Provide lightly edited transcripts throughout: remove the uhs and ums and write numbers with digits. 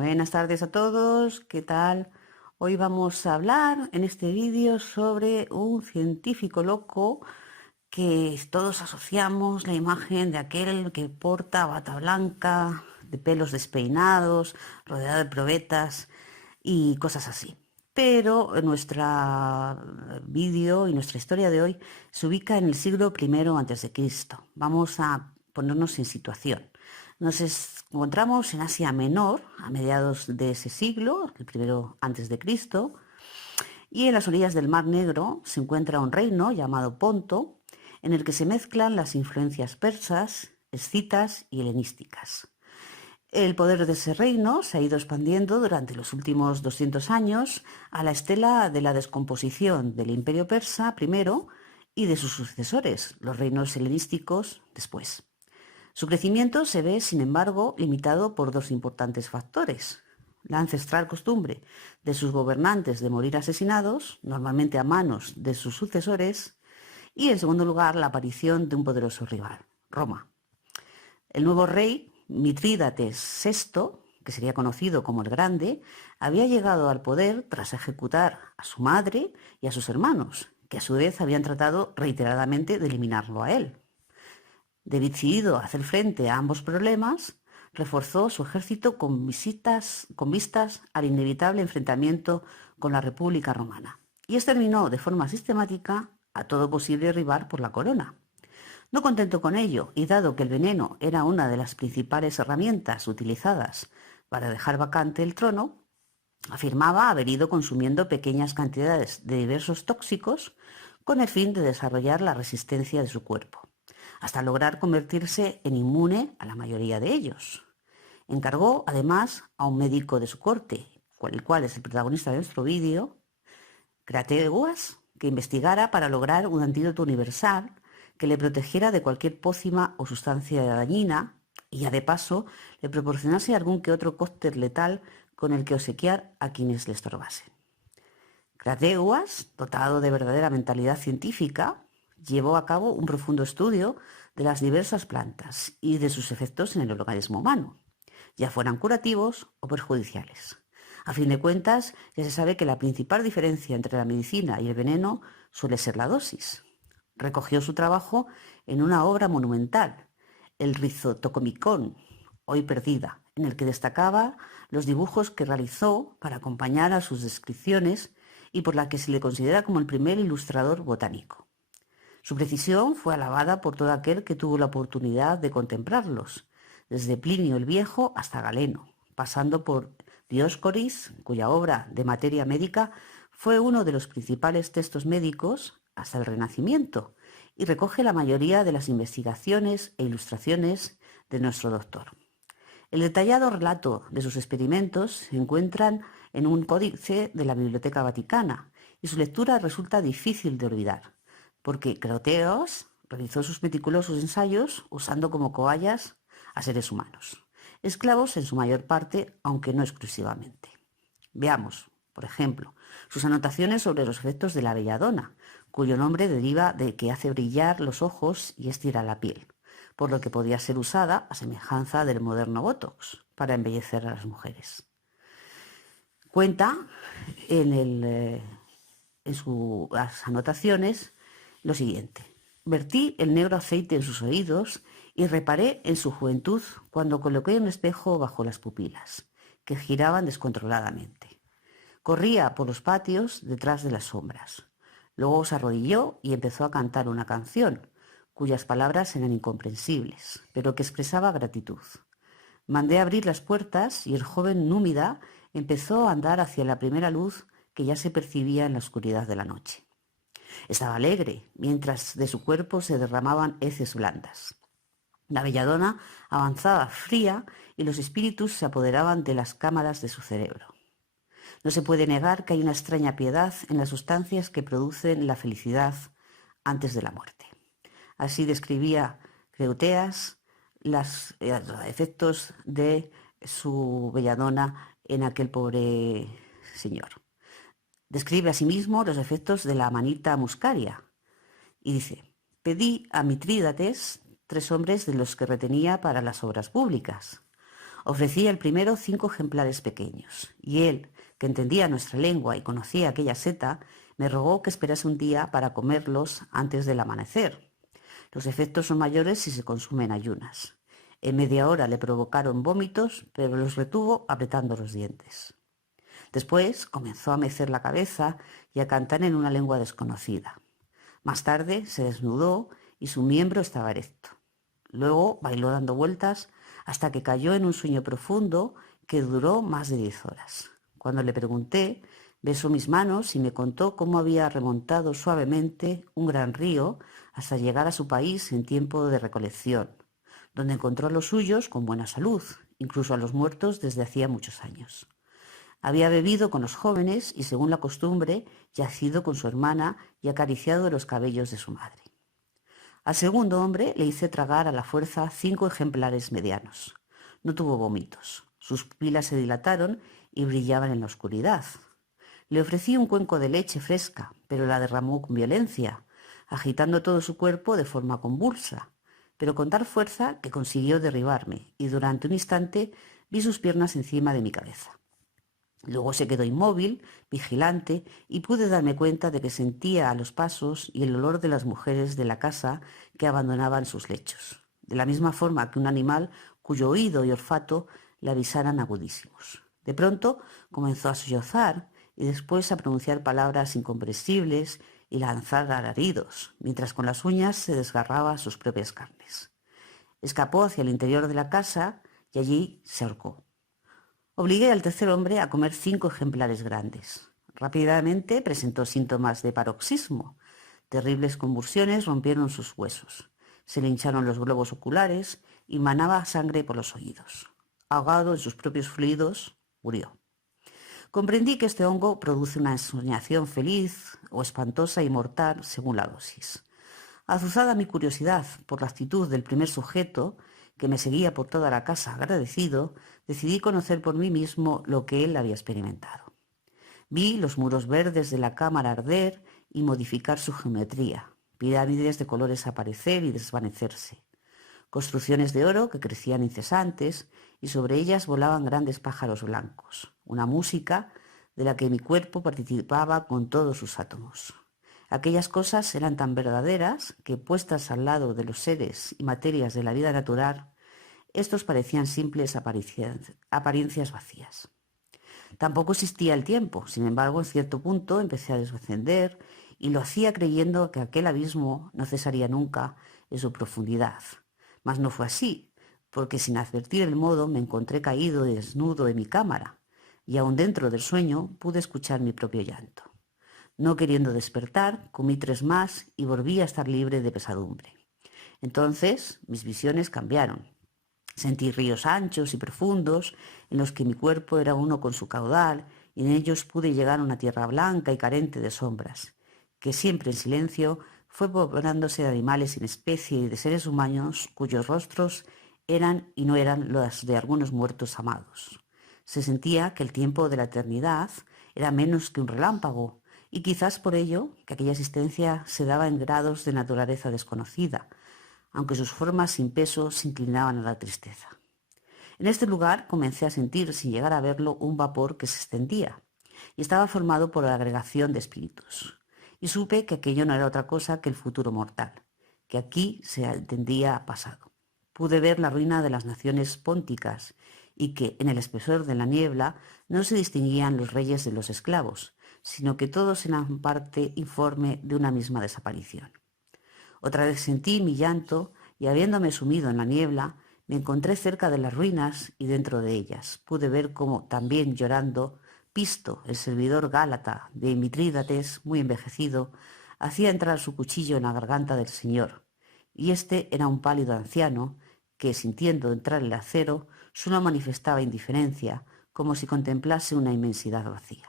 Buenas tardes a todos, ¿qué tal? Hoy vamos a hablar en este vídeo sobre un científico loco que todos asociamos la imagen de aquel que porta bata blanca, de pelos despeinados, rodeado de probetas y cosas así. Pero nuestra vídeo y nuestra historia de hoy se ubica en el siglo I antes de Cristo. Vamos a ponernos en situación. Nos encontramos en Asia Menor a mediados de ese siglo, el primero antes de Cristo, y en las orillas del Mar Negro se encuentra un reino llamado Ponto, en el que se mezclan las influencias persas, escitas y helenísticas. El poder de ese reino se ha ido expandiendo durante los últimos 200 años a la estela de la descomposición del imperio persa primero y de sus sucesores, los reinos helenísticos, después. Su crecimiento se ve, sin embargo, limitado por dos importantes factores: la ancestral costumbre de sus gobernantes de morir asesinados, normalmente a manos de sus sucesores, y, en segundo lugar, la aparición de un poderoso rival, Roma. El nuevo rey, Mitrídates VI, que sería conocido como el Grande, había llegado al poder tras ejecutar a su madre y a sus hermanos, que a su vez habían tratado reiteradamente de eliminarlo a él. Decidido a hacer frente a ambos problemas, reforzó su ejército con vistas al inevitable enfrentamiento con la República Romana y exterminó de forma sistemática a todo posible rival por la corona. No contento con ello, y dado que el veneno era una de las principales herramientas utilizadas para dejar vacante el trono, afirmaba haber ido consumiendo pequeñas cantidades de diversos tóxicos con el fin de desarrollar la resistencia de su cuerpo, hasta lograr convertirse en inmune a la mayoría de ellos. Encargó, además, a un médico de su corte, el cual es el protagonista de nuestro vídeo, Crateguas, que investigara para lograr un antídoto universal que le protegiera de cualquier pócima o sustancia dañina y, ya de paso, le proporcionase algún que otro cóctel letal con el que obsequiar a quienes le estorbasen. Crateguas, dotado de verdadera mentalidad científica, llevó a cabo un profundo estudio de las diversas plantas y de sus efectos en el organismo humano, ya fueran curativos o perjudiciales. A fin de cuentas, ya se sabe que la principal diferencia entre la medicina y el veneno suele ser la dosis. Recogió su trabajo en una obra monumental, el Rizotocomicón, hoy perdida, en el que destacaba los dibujos que realizó para acompañar a sus descripciones y por la que se le considera como el primer ilustrador botánico. Su precisión fue alabada por todo aquel que tuvo la oportunidad de contemplarlos, desde Plinio el Viejo hasta Galeno, pasando por Dioscoris, cuya obra de materia médica fue uno de los principales textos médicos hasta el Renacimiento y recoge la mayoría de las investigaciones e ilustraciones de nuestro doctor. El detallado relato de sus experimentos se encuentran en un códice de la Biblioteca Vaticana y su lectura resulta difícil de olvidar, porque Croteos realizó sus meticulosos ensayos usando como cobayas a seres humanos, esclavos en su mayor parte, aunque no exclusivamente. Veamos, por ejemplo, sus anotaciones sobre los efectos de la belladona, cuyo nombre deriva de que hace brillar los ojos y estira la piel, por lo que podía ser usada a semejanza del moderno Botox para embellecer a las mujeres. Cuenta en sus anotaciones lo siguiente: vertí el negro aceite en sus oídos y reparé en su juventud cuando coloqué un espejo bajo las pupilas, que giraban descontroladamente. Corría por los patios detrás de las sombras. Luego se arrodilló y empezó a cantar una canción, cuyas palabras eran incomprensibles, pero que expresaba gratitud. Mandé abrir las puertas y el joven númida empezó a andar hacia la primera luz que ya se percibía en la oscuridad de la noche. Estaba alegre, mientras de su cuerpo se derramaban heces blandas. La belladona avanzaba fría y los espíritus se apoderaban de las cámaras de su cerebro. No se puede negar que hay una extraña piedad en las sustancias que producen la felicidad antes de la muerte. Así describía Creuteas los efectos de su belladona en aquel pobre señor. Describe asimismo los efectos de la manita muscaria y dice: pedí a Mitrídates 3 hombres de los que retenía para las obras públicas. Ofrecí al primero 5 ejemplares pequeños, y él, que entendía nuestra lengua y conocía aquella seta, me rogó que esperase un día para comerlos antes del amanecer. Los efectos son mayores si se consumen ayunas. En media hora le provocaron vómitos, pero los retuvo apretando los dientes. Después comenzó a mecer la cabeza y a cantar en una lengua desconocida. Más tarde se desnudó y su miembro estaba erecto. Luego bailó dando vueltas hasta que cayó en un sueño profundo que duró más de 10 horas. Cuando le pregunté, besó mis manos y me contó cómo había remontado suavemente un gran río hasta llegar a su país en tiempo de recolección, donde encontró a los suyos con buena salud, incluso a los muertos desde hacía muchos años. Había bebido con los jóvenes y, según la costumbre, yacido con su hermana y acariciado los cabellos de su madre. Al segundo hombre le hice tragar a la fuerza 5 ejemplares medianos. No tuvo vómitos. Sus pupilas se dilataron y brillaban en la oscuridad. Le ofrecí un cuenco de leche fresca, pero la derramó con violencia, agitando todo su cuerpo de forma convulsa, pero con tal fuerza que consiguió derribarme, y durante un instante vi sus piernas encima de mi cabeza. Luego se quedó inmóvil, vigilante, y pude darme cuenta de que sentía a los pasos y el olor de las mujeres de la casa que abandonaban sus lechos, de la misma forma que un animal cuyo oído y olfato le avisaran agudísimos. De pronto comenzó a sollozar y después a pronunciar palabras incomprensibles y lanzar alaridos, mientras con las uñas se desgarraba sus propias carnes. Escapó hacia el interior de la casa y allí se ahorcó. Obligué al tercer hombre a comer 5 ejemplares grandes. Rápidamente presentó síntomas de paroxismo. Terribles convulsiones rompieron sus huesos. Se le hincharon los globos oculares y manaba sangre por los oídos. Ahogado en sus propios fluidos, murió. Comprendí que este hongo produce una ensoñación feliz o espantosa y mortal según la dosis. Azuzada mi curiosidad por la actitud del primer sujeto, que me seguía por toda la casa agradecido, decidí conocer por mí mismo lo que él había experimentado. Vi los muros verdes de la cámara arder y modificar su geometría, pirámides de colores aparecer y desvanecerse, construcciones de oro que crecían incesantes y sobre ellas volaban grandes pájaros blancos, una música de la que mi cuerpo participaba con todos sus átomos. Aquellas cosas eran tan verdaderas que, puestas al lado de los seres y materias de la vida natural, estos parecían simples apariencias vacías. Tampoco existía el tiempo, sin embargo, en cierto punto empecé a descender y lo hacía creyendo que aquel abismo no cesaría nunca en su profundidad. Mas no fue así, porque sin advertir el modo me encontré caído y desnudo en mi cámara, y aun dentro del sueño pude escuchar mi propio llanto. No queriendo despertar, comí 3 más y volví a estar libre de pesadumbre. Entonces mis visiones cambiaron. Sentí ríos anchos y profundos en los que mi cuerpo era uno con su caudal, y en ellos pude llegar a una tierra blanca y carente de sombras, que siempre en silencio fue poblándose de animales sin especie y de seres humanos cuyos rostros eran y no eran los de algunos muertos amados. Se sentía que el tiempo de la eternidad era menos que un relámpago, y quizás por ello que aquella existencia se daba en grados de naturaleza desconocida, aunque sus formas sin peso se inclinaban a la tristeza. En este lugar comencé a sentir, sin llegar a verlo, un vapor que se extendía, y estaba formado por la agregación de espíritus, y supe que aquello no era otra cosa que el futuro mortal, que aquí se entendía pasado. Pude ver la ruina de las naciones pónticas, y que en el espesor de la niebla no se distinguían los reyes de los esclavos, sino que todos eran parte informe de una misma desaparición. Otra vez sentí mi llanto y, habiéndome sumido en la niebla, me encontré cerca de las ruinas y dentro de ellas pude ver cómo, también llorando, Pisto, el servidor gálata de Mitrídates, muy envejecido, hacía entrar su cuchillo en la garganta del señor, y este era un pálido anciano que, sintiendo entrar el acero, solo manifestaba indiferencia, como si contemplase una inmensidad vacía.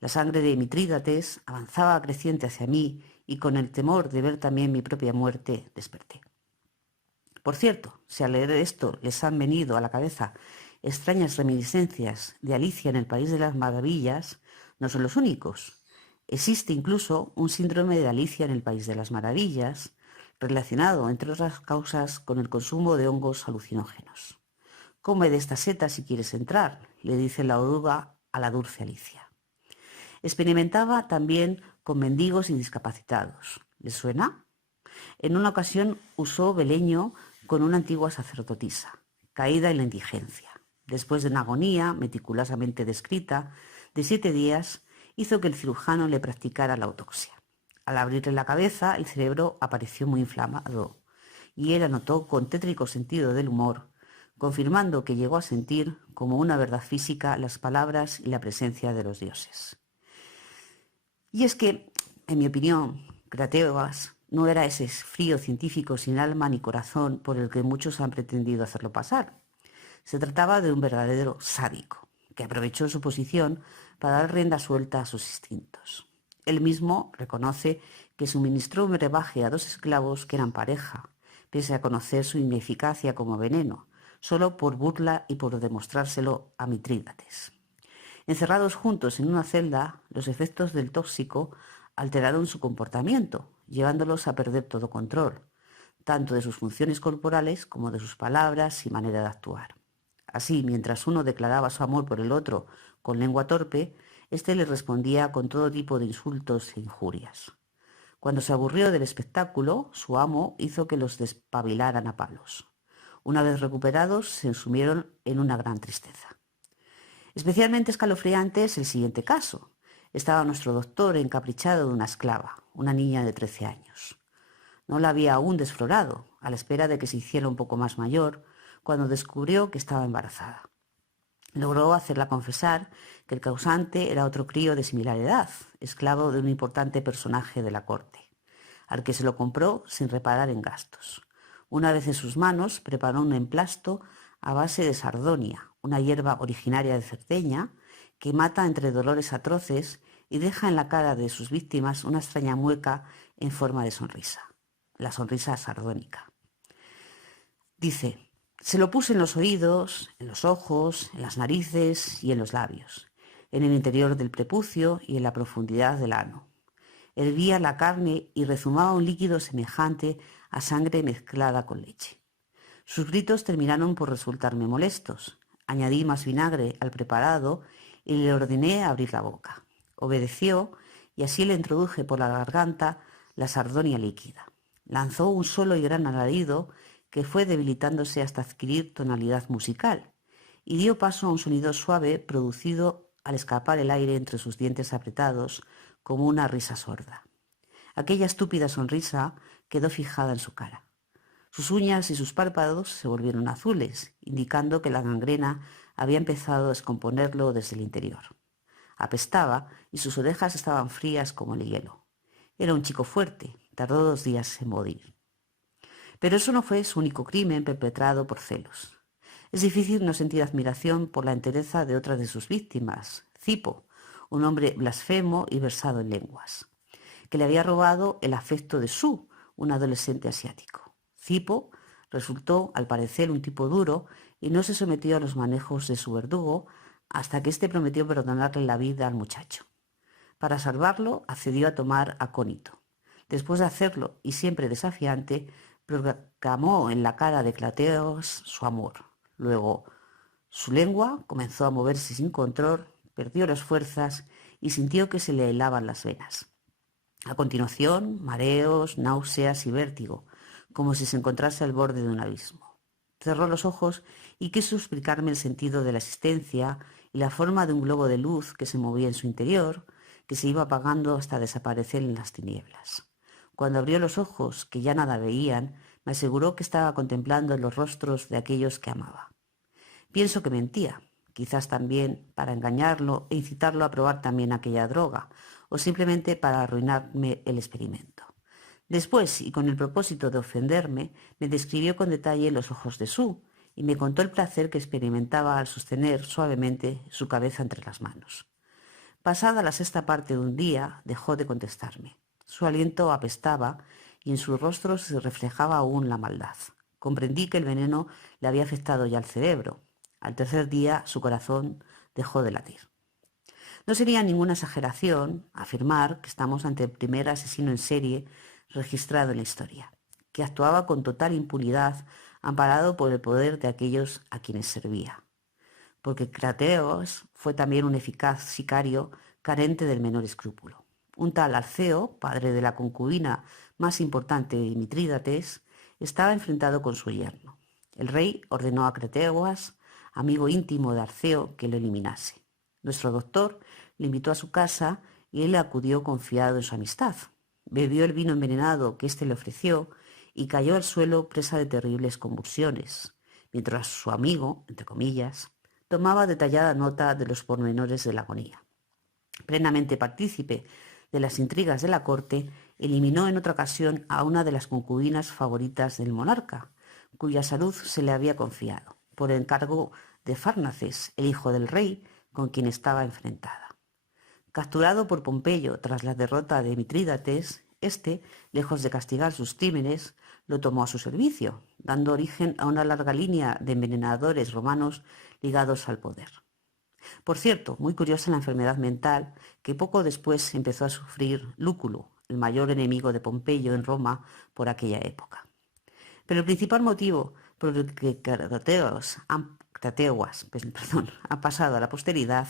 La sangre de Mitrídates avanzaba creciente hacia mí y, con el temor de ver también mi propia muerte, desperté. Por cierto, si al leer esto les han venido a la cabeza extrañas reminiscencias de Alicia en el País de las Maravillas, no son los únicos. Existe incluso un síndrome de Alicia en el País de las Maravillas, relacionado, entre otras causas, con el consumo de hongos alucinógenos. Come de esta seta si quieres entrar, le dice la oruga a la dulce Alicia. Experimentaba también con mendigos y discapacitados. ¿Les suena? En una ocasión usó beleño con una antigua sacerdotisa, caída en la indigencia. Después de una agonía meticulosamente descrita de 7 días, hizo que el cirujano le practicara la autopsia. Al abrirle la cabeza, el cerebro apareció muy inflamado y él anotó con tétrico sentido del humor, confirmando que llegó a sentir como una verdad física las palabras y la presencia de los dioses. Y es que, en mi opinión, Crateogas no era ese frío científico sin alma ni corazón por el que muchos han pretendido hacerlo pasar. Se trataba de un verdadero sádico, que aprovechó su posición para dar rienda suelta a sus instintos. Él mismo reconoce que suministró un brebaje a 2 esclavos que eran pareja, pese a conocer su ineficacia como veneno, solo por burla y por demostrárselo a Mitrídates. Encerrados juntos en una celda, los efectos del tóxico alteraron su comportamiento, llevándolos a perder todo control, tanto de sus funciones corporales como de sus palabras y manera de actuar. Así, mientras uno declaraba su amor por el otro con lengua torpe, éste le respondía con todo tipo de insultos e injurias. Cuando se aburrió del espectáculo, su amo hizo que los despabilaran a palos. Una vez recuperados, se sumieron en una gran tristeza. Especialmente escalofriante es el siguiente caso. Estaba nuestro doctor encaprichado de una esclava, una niña de 13 años. No la había aún desflorado, a la espera de que se hiciera un poco más mayor, cuando descubrió que estaba embarazada. Logró hacerla confesar que el causante era otro crío de similar edad, esclavo de un importante personaje de la corte, al que se lo compró sin reparar en gastos. Una vez en sus manos, preparó un emplasto a base de sardonia, una hierba originaria de Cerdeña, que mata entre dolores atroces y deja en la cara de sus víctimas una extraña mueca en forma de sonrisa, la sonrisa sardónica. Dice: se lo puse en los oídos, en los ojos, en las narices y en los labios, en el interior del prepucio y en la profundidad del ano. Hervía la carne y rezumaba un líquido semejante a sangre mezclada con leche. Sus gritos terminaron por resultarme molestos. Añadí más vinagre al preparado y le ordené abrir la boca. Obedeció y así le introduje por la garganta la sardonia líquida. Lanzó un solo y gran alarido que fue debilitándose hasta adquirir tonalidad musical y dio paso a un sonido suave producido al escapar el aire entre sus dientes apretados como una risa sorda. Aquella estúpida sonrisa quedó fijada en su cara. Sus uñas y sus párpados se volvieron azules, indicando que la gangrena había empezado a descomponerlo desde el interior. Apestaba y sus orejas estaban frías como el hielo. Era un chico fuerte, tardó 2 días en morir. Pero eso no fue su único crimen perpetrado por celos. Es difícil no sentir admiración por la entereza de otra de sus víctimas, Cipo, un hombre blasfemo y versado en lenguas, que le había robado el afecto de Su, un adolescente asiático. Cipo resultó, al parecer, un tipo duro y no se sometió a los manejos de su verdugo hasta que éste prometió perdonarle la vida al muchacho. Para salvarlo, accedió a tomar acónito. Después de hacerlo, y siempre desafiante, proclamó en la cara de Crateos su amor. Luego, su lengua comenzó a moverse sin control, perdió las fuerzas y sintió que se le helaban las venas. A continuación, mareos, náuseas y vértigo, como si se encontrase al borde de un abismo. Cerró los ojos y quiso explicarme el sentido de la existencia y la forma de un globo de luz que se movía en su interior, que se iba apagando hasta desaparecer en las tinieblas. Cuando abrió los ojos, que ya nada veían, me aseguró que estaba contemplando los rostros de aquellos que amaba. Pienso que mentía, quizás también para engañarlo e incitarlo a probar también aquella droga, o simplemente para arruinarme el experimento. Después, y con el propósito de ofenderme, me describió con detalle los ojos de Su y me contó el placer que experimentaba al sostener suavemente su cabeza entre las manos. Pasada la 6ª parte de un día, dejó de contestarme. Su aliento apestaba y en su rostro se reflejaba aún la maldad. Comprendí que el veneno le había afectado ya al cerebro. Al 3er día su corazón dejó de latir. No sería ninguna exageración afirmar que estamos ante el primer asesino en serie registrado en la historia, que actuaba con total impunidad amparado por el poder de aquellos a quienes servía. Porque Crateos fue también un eficaz sicario carente del menor escrúpulo. Un tal Alceo, padre de la concubina más importante de Mitrídates, estaba enfrentado con su yerno. El rey ordenó a Crateas, amigo íntimo de Alceo, que lo eliminase. Nuestro doctor le invitó a su casa y él acudió confiado en su amistad. Bebió el vino envenenado que éste le ofreció y cayó al suelo presa de terribles convulsiones, mientras su amigo, entre comillas, tomaba detallada nota de los pormenores de la agonía. Plenamente partícipe de las intrigas de la corte, eliminó en otra ocasión a una de las concubinas favoritas del monarca, cuya salud se le había confiado, por encargo de Fárnaces, el hijo del rey, con quien estaba enfrentada. Capturado por Pompeyo tras la derrota de Mitrídates, este, lejos de castigar sus crímenes, lo tomó a su servicio, dando origen a una larga línea de envenenadores romanos ligados al poder. Por cierto, muy curiosa la enfermedad mental que poco después empezó a sufrir Lúculo, el mayor enemigo de Pompeyo en Roma por aquella época. Pero el principal motivo por el que Crateas ha pasado a la posteridad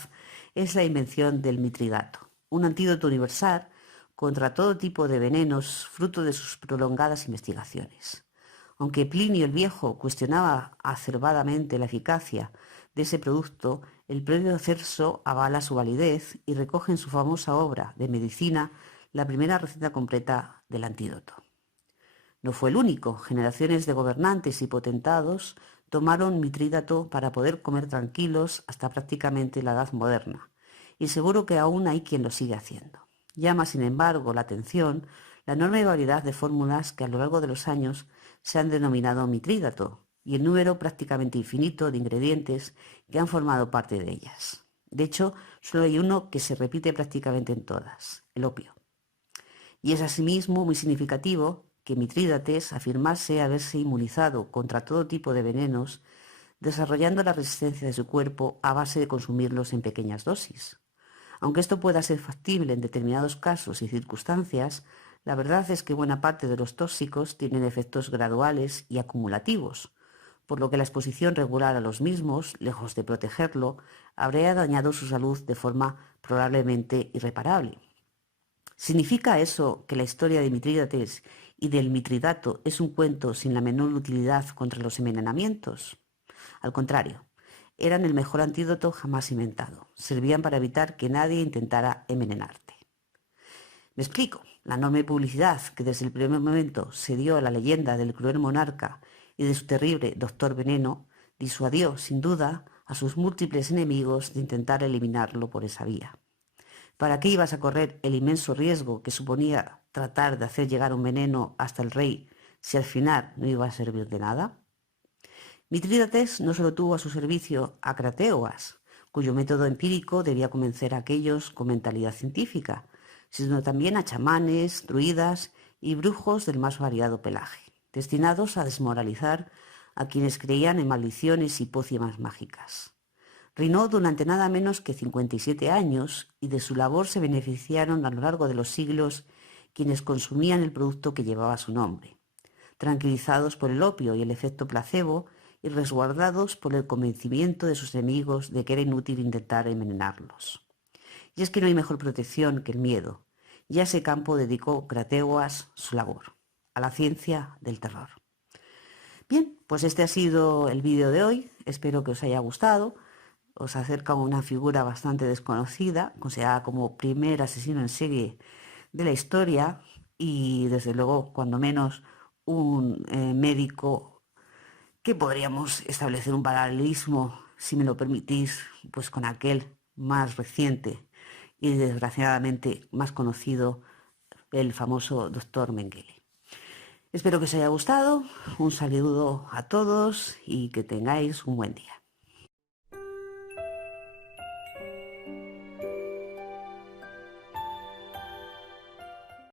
es la invención del mitridato, un antídoto universal contra todo tipo de venenos fruto de sus prolongadas investigaciones. Aunque Plinio el Viejo cuestionaba acerbadamente la eficacia de ese producto, el propio Celso avala su validez y recoge en su famosa obra de medicina la primera receta completa del antídoto. No fue el único. Generaciones de gobernantes y potentados tomaron mitrídato para poder comer tranquilos hasta prácticamente la Edad Moderna, y seguro que aún hay quien lo sigue haciendo. Llama, sin embargo, la atención la enorme variedad de fórmulas que a lo largo de los años se han denominado mitrídato y el número prácticamente infinito de ingredientes que han formado parte de ellas. De hecho, solo hay uno que se repite prácticamente en todas, el opio. Y es asimismo muy significativo que Mitrídates afirmase haberse inmunizado contra todo tipo de venenos, desarrollando la resistencia de su cuerpo a base de consumirlos en pequeñas dosis. Aunque esto pueda ser factible en determinados casos y circunstancias, la verdad es que buena parte de los tóxicos tienen efectos graduales y acumulativos, por lo que la exposición regular a los mismos, lejos de protegerlo, habría dañado su salud de forma probablemente irreparable. ¿Significa eso que la historia de Mitrídates y del mitridato es un cuento sin la menor utilidad contra los envenenamientos? Al contrario, eran el mejor antídoto jamás inventado. Servían para evitar que nadie intentara envenenarte. Me explico. La enorme publicidad que desde el primer momento se dio a la leyenda del cruel monarca y de su terrible doctor veneno disuadió, sin duda, a sus múltiples enemigos de intentar eliminarlo por esa vía. ¿Para qué ibas a correr el inmenso riesgo que suponía tratar de hacer llegar un veneno hasta el rey si al final no iba a servir de nada? Mitrídates no solo tuvo a su servicio a Crateas, cuyo método empírico debía convencer a aquellos con mentalidad científica, sino también a chamanes, druidas y brujos del más variado pelaje, destinados a desmoralizar a quienes creían en maldiciones y pócimas mágicas. Reinó durante nada menos que 57 años y de su labor se beneficiaron a lo largo de los siglos quienes consumían el producto que llevaba su nombre, tranquilizados por el opio y el efecto placebo y resguardados por el convencimiento de sus enemigos de que era inútil intentar envenenarlos. Y es que no hay mejor protección que el miedo, y a ese campo dedicó Crateas su labor, a la ciencia del terror. Bien, pues este ha sido el vídeo de hoy, espero que os haya gustado. Os acerca a una figura bastante desconocida, considerada como primer asesino en serie de la historia y desde luego, cuando menos, un médico que podríamos establecer un paralelismo, si me lo permitís, pues con aquel más reciente y desgraciadamente más conocido, el famoso doctor Mengele. Espero que os haya gustado, un saludo a todos y que tengáis un buen día.